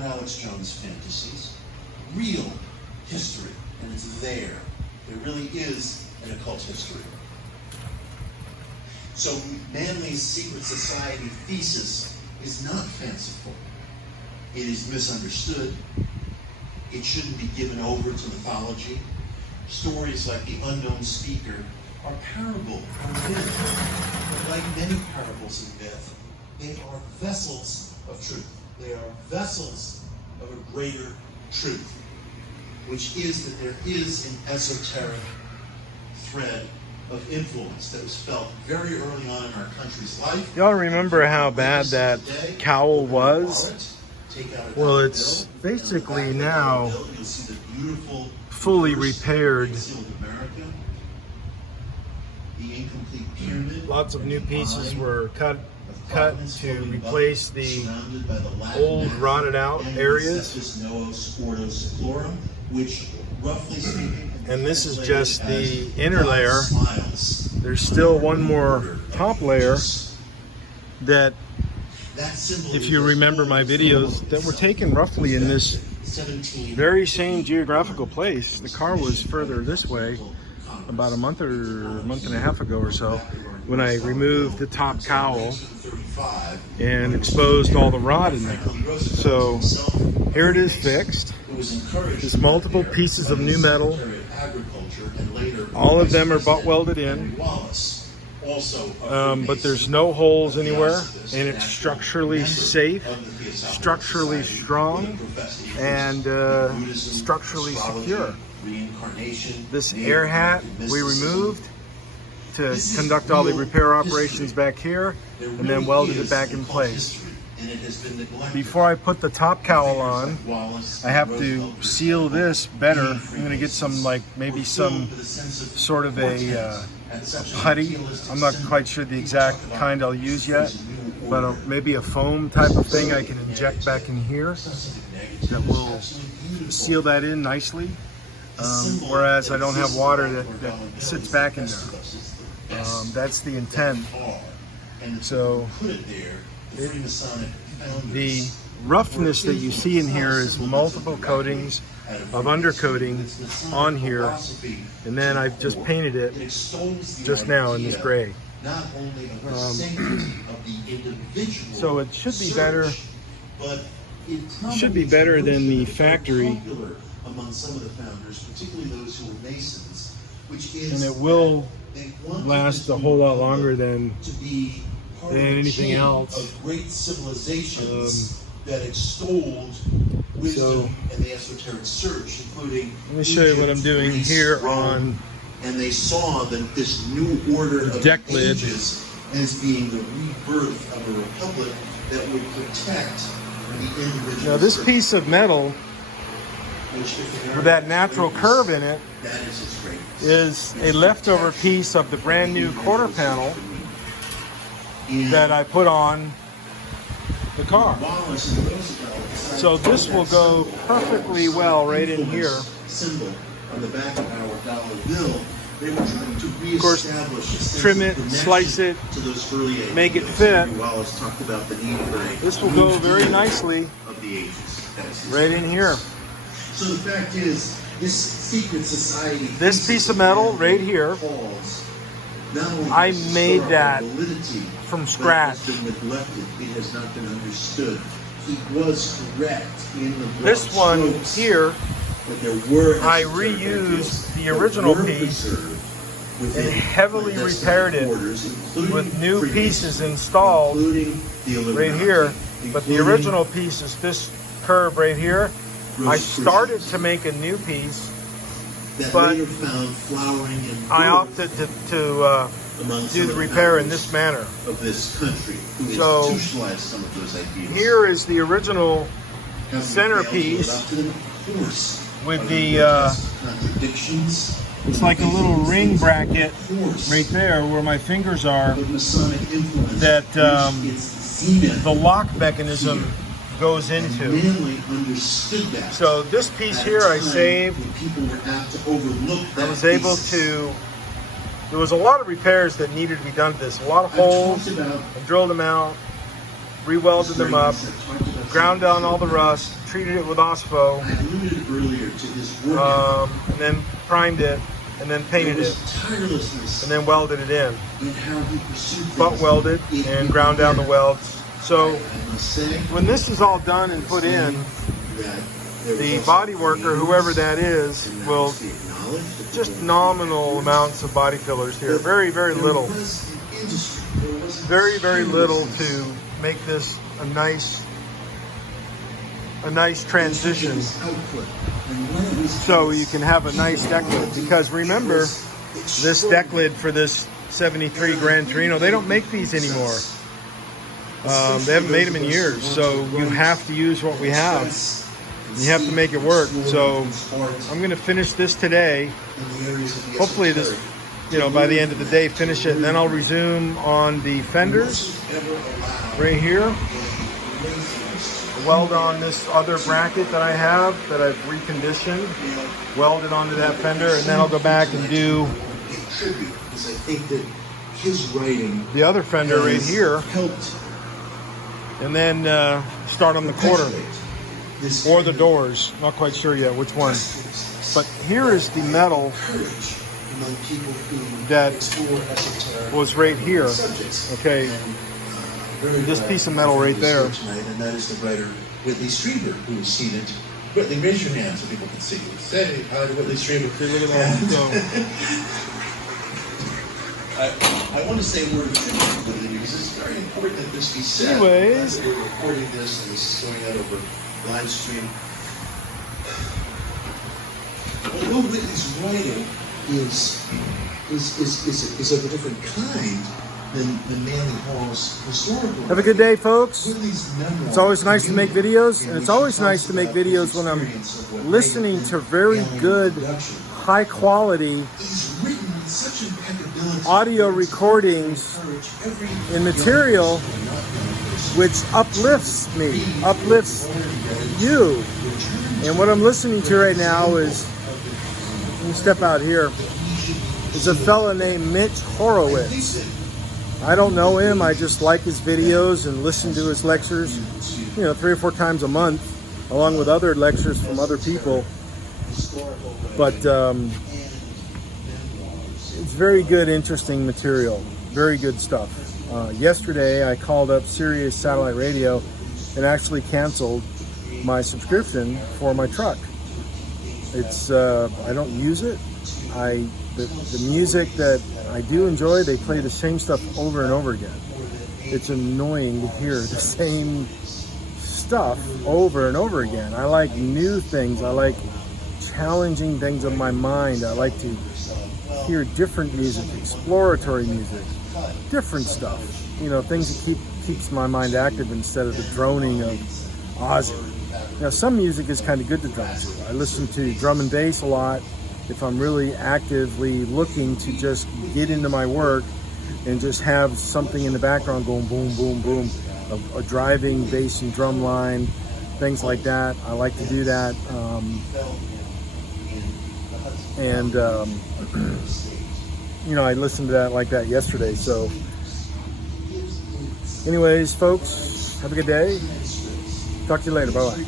not Alex Jones fantasies, real history, and it's there. There really is an occult history. So Manly's secret society thesis is not fanciful. It is misunderstood. It shouldn't be given over to mythology. Stories like the unknown speaker are parable or myth. But like many parables and myth, they are vessels of truth. They are vessels of a greater truth, which is that there is an esoteric thread of influence that was felt very early on in our country's life. Y'all remember how bad that cowl was? Well, it's basically now fully repaired. Lots of new pieces were cut to replace the old rotted out areas. And this is just the inner layer. There's still one more top layer that, if you remember my videos, that were taken roughly in this very same geographical place. The car was further this way about a month and a half ago or so, when I removed the top cowl and exposed all the rot in there. So here it is fixed. There's multiple pieces of new metal. All of them are butt welded in, but there's no holes anywhere, and it's structurally safe, structurally strong, and structurally secure. This air hat we removed to conduct all the repair operations back here, and then welded it back in place. Before I put the top cowl on, I have to seal this better. I'm going to get some, maybe some sort of a putty. I'm not quite sure the exact kind I'll use yet, but maybe a foam type of thing I can inject back in here that will seal that in nicely. Whereas I don't have water that sits back in there. That's the intent. So the roughness that you see in here is multiple coatings of undercoating on here, and then I've just painted it just now in this gray. So it should be better. It should be better than the factory, among some of the founders, particularly those who were Masons, and it will last a whole lot longer than anything else. Great civilizations that extolled wisdom and the esoteric search, including. Let me show you what I'm doing here on. And they saw that this new order of deck lid as being the rebirth of a republic that would protect the individual. Now, this piece of metal with that natural curve in it is a leftover piece of the brand new quarter panel that I put on the car. So this will go perfectly well right in here. Of course, trim it, slice it, make it fit. This will go very nicely right in here. So the fact is, this secret society, this piece of metal right here, I made that from scratch. It has not been understood. He was correct in the this one here, I reused the original piece and heavily repaired it with new pieces installed right here. But the original piece is this curve right here. I started to make a new piece, but I opted to do the repair in this manner. So here is the original centerpiece with the, it's like a little ring bracket right there where my fingers are, that the lock mechanism goes into. So this piece here I saved. I was able to, there was a lot of repairs that needed to be done to this. A lot of holes. I drilled them out, re-welded them up, ground down all the rust, treated it with OSPO, I alluded earlier to his work and then primed it, and then painted it, and then welded it in. Butt welded and ground down the welds. So when this is all done and put in, the body worker, whoever that is, will just nominal amounts of body fillers here. Very, very little. Very, very little to make this a nice transition, so you can have a nice deck lid. Because remember, this deck lid for this 73 Gran Torino, they don't make these anymore. They haven't made them in years, so you have to use what we have. You have to make it work. So I'm going to finish this today. Hopefully this, by the end of the day, finish it. And then I'll resume on the fenders right here. Weld on this other bracket that I have that I've reconditioned. Weld it onto that fender, and then I'll go back and do the other fender right here. And then start on the quarter. Or the doors. Not quite sure yet which one. But here is the metal that was right here. Okay. This piece of metal right there. And that is the writer Whitley Strieber, who is seated. Whitley, raise your hand so people can see you. Say hi to Whitley Strieber. Okay, look at that. I want to say a word of tribute to Whitley because it's very important that this be said. Anyways, we're recording this and this is going out over live stream. Although Whitley's writing is of a different kind than Manly Hall's historical. Have a good day, folks. It's always nice to make videos, and it's always nice to make videos when I'm listening to very good, high quality audio recordings and material which uplifts me, uplifts you. And what I'm listening to right now is, let me step out here, is a fella named Mitch Horowitz. I don't know him, I just like his videos and listen to his lectures, 3 or 4 times a month, along with other lectures from other people. But it's very good, interesting material, very good stuff. Yesterday I called up Sirius Satellite Radio and actually canceled my subscription for my truck. It's I don't use it. The music that I do enjoy, they play the same stuff over and over again. It's annoying to hear the same stuff over and over again. I like new things. I like challenging things of my mind. I like to hear different music, exploratory music, different stuff. Things that keeps my mind active instead of the droning of Ozzy. Now, some music is kind of good to drum to. I listen to drum and bass a lot if I'm really actively looking to just get into my work and just have something in the background going boom, boom, boom, a driving bass and drum line, things like that. I like to do that. I listened to that like that yesterday. So anyways, folks, have a good day. Talk to you later. Bye-bye.